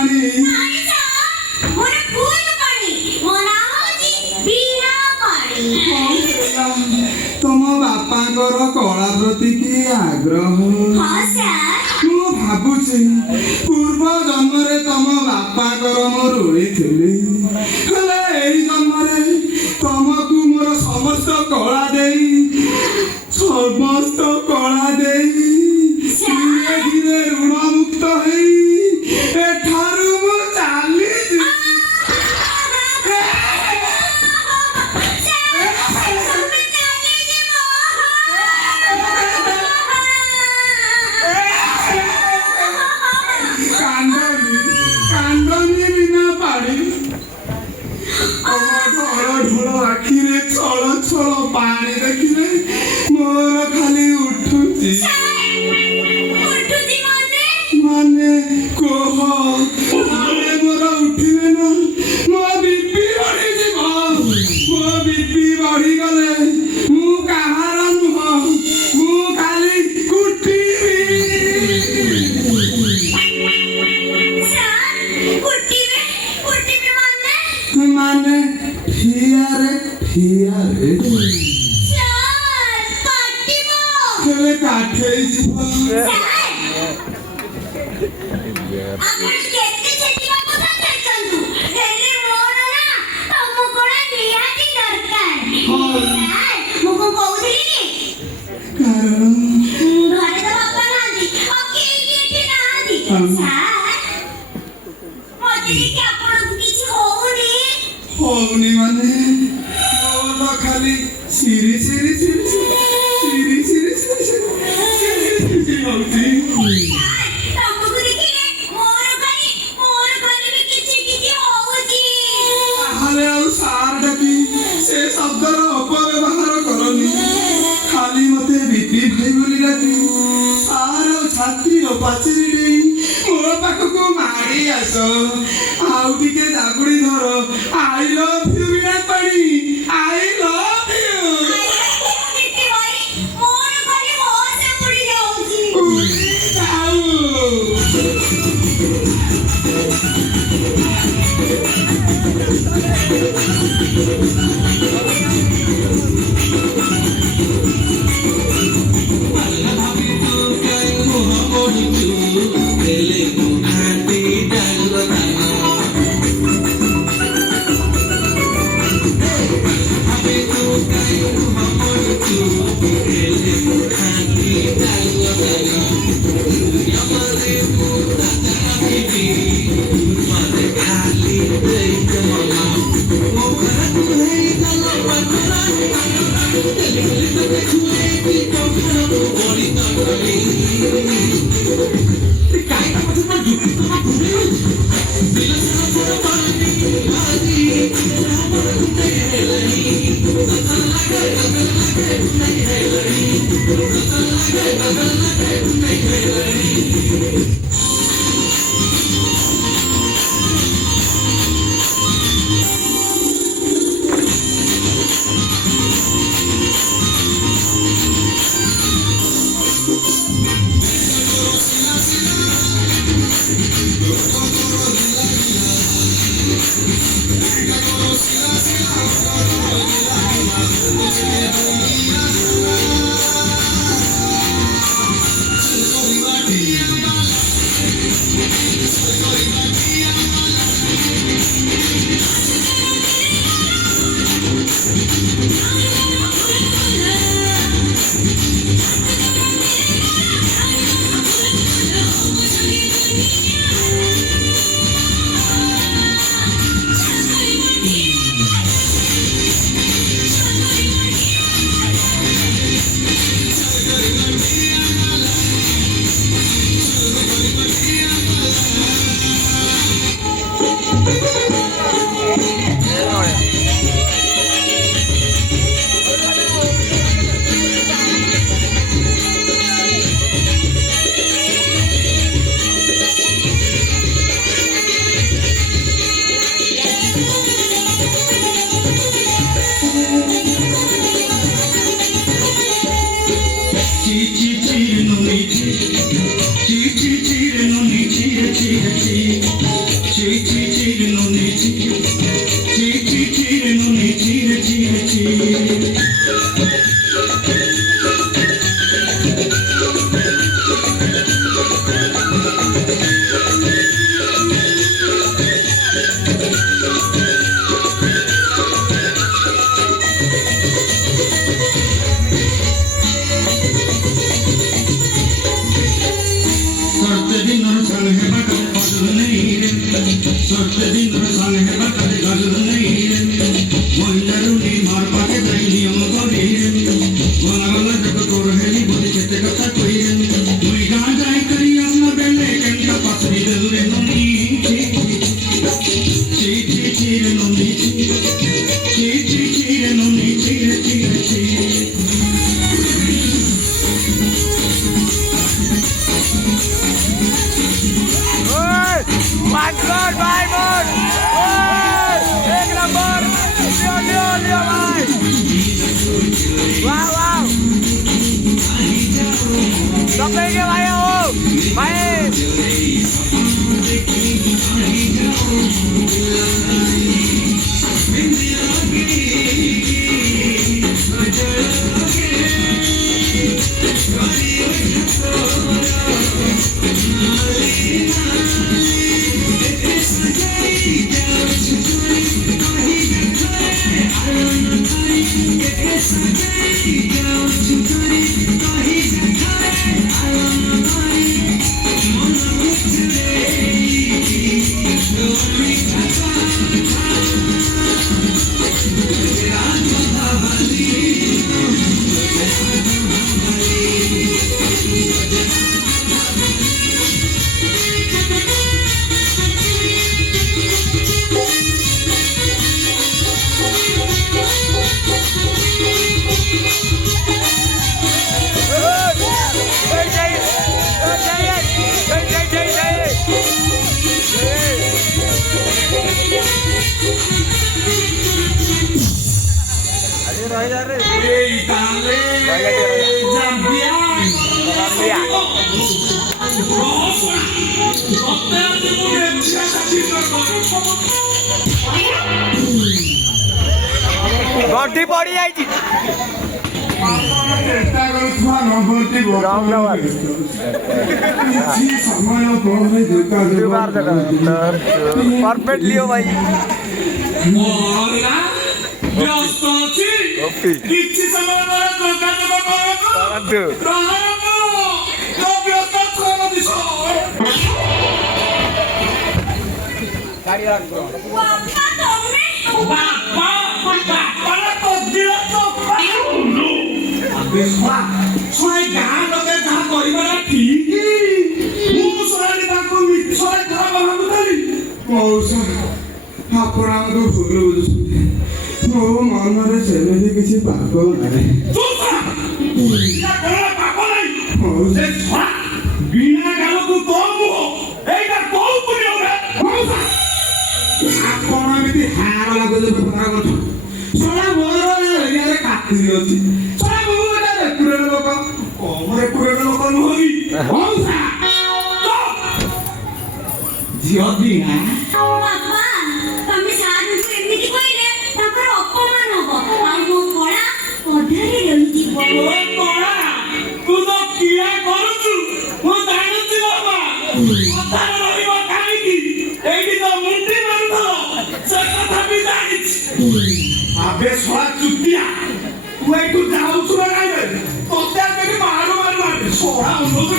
ପାଣି ମୋର ଭୁଲ ପାଣି ମୋ ନାମ ହେଉଛି ବୀଣା ପାଣି। ତମ ବାପାଙ୍କର କଳା ପ୍ରତି କି ଆଗ୍ରହ? ହଁ ସାର୍। ମୁଁ ଭାବୁଛି ପୂର୍ବ ଜନ୍ମରେ ତମ ବାପାଙ୍କର ମୁଁ ଋଣୀ ଥିଲି, ହେଲେ ଏଇ ଜନ୍ମରେ ତମକୁ ମୋର ସମସ୍ତ କଳା ଦେଇ ଧୀରେ ଧୀରେ ଋଣ ମୁକ୍ତ ହେଇ ଏଠାରୁ ମୁଁ ଚାଲିଯିବି। କାନ୍ଦନି ବିନା ପାଣି ଢଳ ଢଳ ଆଖିରେ ଛଳ ଛଳ ପାଣି ଦେଖିଲେ ମୋର ଖାଲି ଉଠୁଛି ମାନେ କୋହ ମାନେ ମୋର ଉଠିଲେ ନା ମୋ ବିପି ବଢିଯିବ। ମୋ ବିପି ବଢିଗଲେ ମୁଁ କାହାର ନୁହଁ, ମୁଁ ଖାଲି କୁଟିବି। ମାନେ ଠିଆରେ କେବେ କାଠେଇ ଯିବ। ହଉନି ମାନେ ମୋର ଖାଲି ସିରି ସିରି ସିରି ସିରି ସିରି ସିରି ସିରି ହଉଛି। ତାହେଲେ ଆଉ ସାର୍ ଡାକି ସେ ଶବ୍ଦର ଅପବ୍ୟବହାର କରନି, ଖାଲି ମତେ ବିପି ଭାଇ ବୋଲି ଡାକି ସାର୍ ଆଉ ଛାତ୍ରୀର ପାଚିରି ନେଇ ମୋ ପାଖକୁ ମାଡ଼ି ଆସ, ଆଉ ଟିକେ ଜାଗୁଡ଼ି ଧର। I love you Veena Pani, I love you. Mantul, bye, Mon. Ek number. Leo, bye. Wow. Sampai ke bye, bye. Ei, dale! Zambiano! Nossa! Hotel de mulher, essa cifra Gordi podi jaychi. চেষ্টা କରୁଥିବା ନମ୍ବରଟି Wrong number. କିଛି ସମୟ ପରେ ଯୋଗାଯୋଗ Perfect Leo bhai. ମଲା ବ୍ୟସ୍ତ ଅଛି Okay. କିଛି ସମୟ ପରେ ଯୋଗାଯୋଗ କରନ୍ତୁ Karantu. ବ୍ୟସ୍ତ ଥର ଦିଶ ବାପା ତମେ ବାପାର ତଦ୍ଦିର ଚୋପା ଶହେ ଗାଁ ଲୋକେ ଯାହା କରିବାଟା ଠିକ ମୁଁ ଶୁଣାଣି ତାଙ୍କୁ ମିଛରେ ଖରାପ ଭାବୁଥିଲି ମଉସା ଆପଣ ଆମକୁ ଭୁଲ ବୁଝୁଛନ୍ତି ମୋ ମନରେ ସେମିତି କିଛି ପାପ ନାହିଁ ବିନା ଗାଲକୁ ତୋ ମୁହଁ ଏଇଟା କୋଉ ପୁଣ୍ୟ ଆପଣ ଏମିତି ହାର ଲାଗୁଛି ବ୍ୟବହାର କରୁଛୁ ଶଳା ମୋର ଏରିଆରେ କାକୁରି ଅଛି ଶଳା ମୁଁ ଗୋଟେ ରେକୁରେଟ ଲୋକ କମ ରେକୁରେଟ ଲୋକ ନୁହଁ କି ଝିଅ ଦିନା ବାପା ତମେ ସାରଙ୍କୁ ଏମିତି କହିଲେ ତାଙ୍କର ଅପମାନ ହବ ଆଉ ମୋ କଳା ଅଧାରେ ରହିଯିବ କଳା ତୁ ତ କିଆ କରୁଛୁ ମୁଁ ଜାଣୁଛି ବାବା କଥାରେ ରହିବ କାହିଁକି ଏଇଠି ତ ମୁଣ୍ଡି ମାରୁଥିଲ ସେ କଥା ବି ଜାଣିଛି ଆବେ ଶଳା ଚୁତିଆ ତୁ ଏଇଠୁ ଯାଉଛୁ ନା କାହିଁକି ତତେ ଆଜି ମାରୁ ଶଳା ଅନୁଭୂତି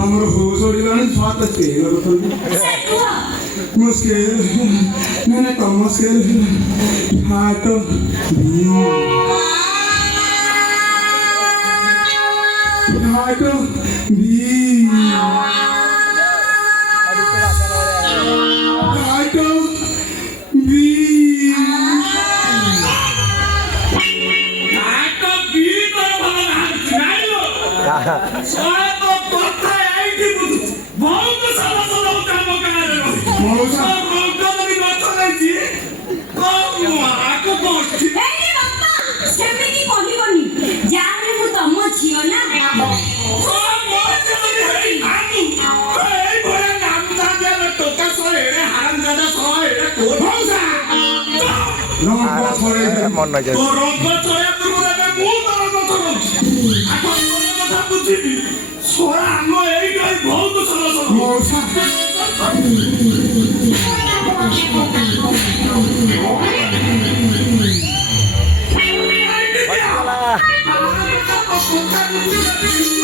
ଆମର ହୋସ ଓଡ଼ିଲାଣି ଛୁଆ ତ ସ୍କେଲ କରୁଛନ୍ତି ମୋ ସ୍କେଲ ନା ତମ ସ୍କେଲ ହାଟ ହାଟ ବି ହାଟ ବି ସେମିତି କହିବନି ଯାହାହେଲେ ମୁଁ ତମ ଝିଅ ନା ଟୋକା ରଙ୍ଗ ଛଳେଇ ମନ ତୋ ରଙ୍ଗ ଚଳେଇବା ପୂର୍ବରୁ ଏବେ ମୁଁ ତୋ ରଙ୍ଗ ଚଳଉଛି ଆଗ ତୋର କଥା ବୁଝିବି ଶଳା ଆମ ଏଇଟା ବହୁତ ସମସ୍ୟା ମଉସା ଗଲା। କଥା ବୁଝିବି